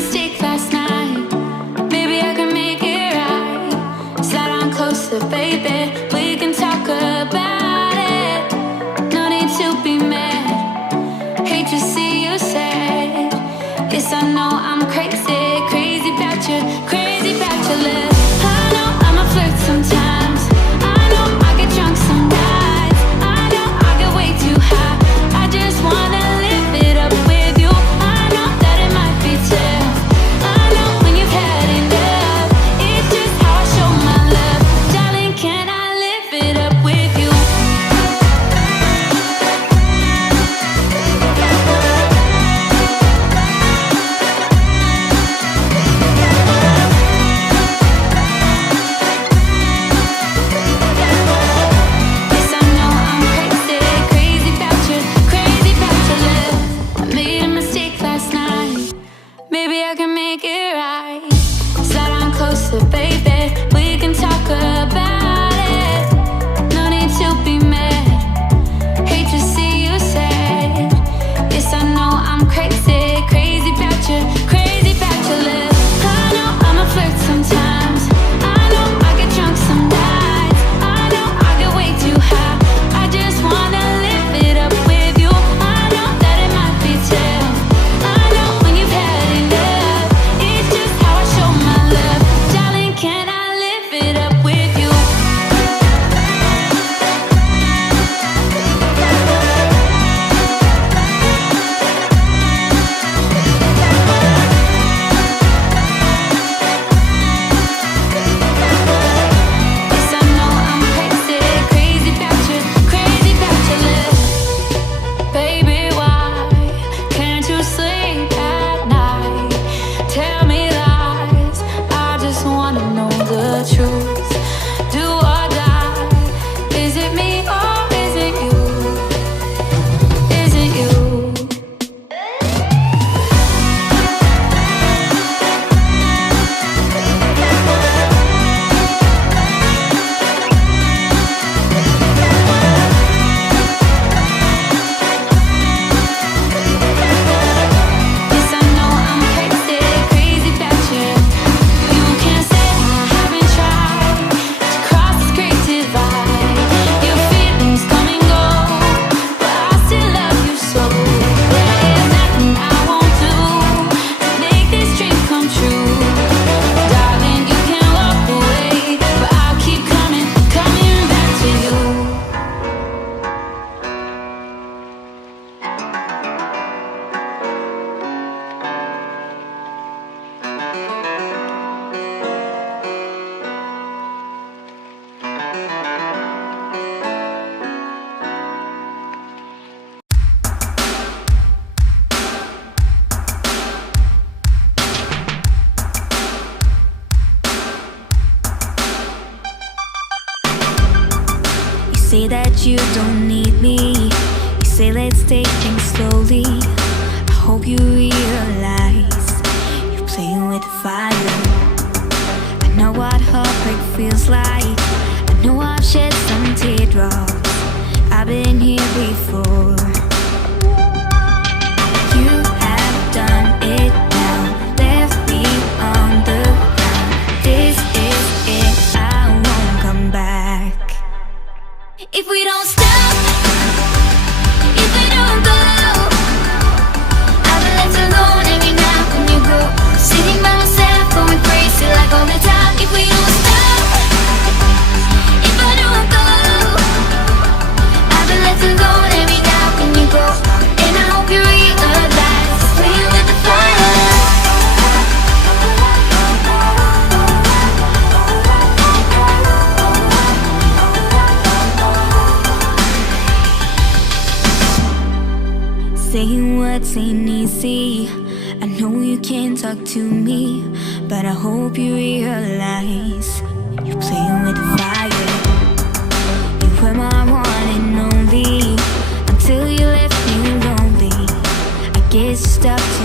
mistake last night. Maybe I can make it right. Slide on closer, baby. We can talk about it. No need to be mad. Hate to see you sad. Yes, I know I'm crazy, crazy about you, crazy about your love. I know I'm a flirt sometimes. I know I get drunk some nights. I know I get way too high. I just wanna live it up with you. I know that it might be tough. I know when you've had enough. It's just how I show my love. Darling, can I live it up with you? Yes, I know I'm crazy, crazy about you, crazy about your love. I made a mistake last night. Maybe I can make it right. Slide on closer, baby. We can talk about it. No need to be mad. Hate to see you sad. Yes, I know I'm crazy, crazy about you, crazy about your love. I know I'm a flirt sometimes. I know I get drunk some nights. I know I get way too high. I just wanna live it up with you. I know that it might be tough. I know when you've had enough. It's just how I show my love. Darling, can I live it up with you? Yes, I know I'm crazy, crazy about you, crazy about your love. Baby, why can't you sleep at night? Tell me lies, I just wanna know the truth. Do or die, is it me or is it you? Is it you? Yes, I know I'm crazy, crazy about you. You can't say I haven't tried to cross this great divide. Your feelings come and go, but I still love you so. There is nothing I won't do to make this dream come true. Darling, you can walk away, but I'll keep coming, coming back to you. You say that you don't need me. You say let's take things slowly. I hope you realize you're playing with fire. I know what heartbreak feels like. I know I've shed some teardrops. I've been here before. You have done it now. Left me on the ground. This is it. I won't come back. If we don't stop, if we don't go, I'll be left alone every night when you go. Sitting by myself, going crazy like all the time. If we don't stop, if I don't go, I'll be left alone every night when you go. And I hope you realize, playing with the fire. Saying words ain't easy. I know you can't talk to me, but I hope you realize you're playing with fire. You were my one and only until you left me lonely. I guess it's up to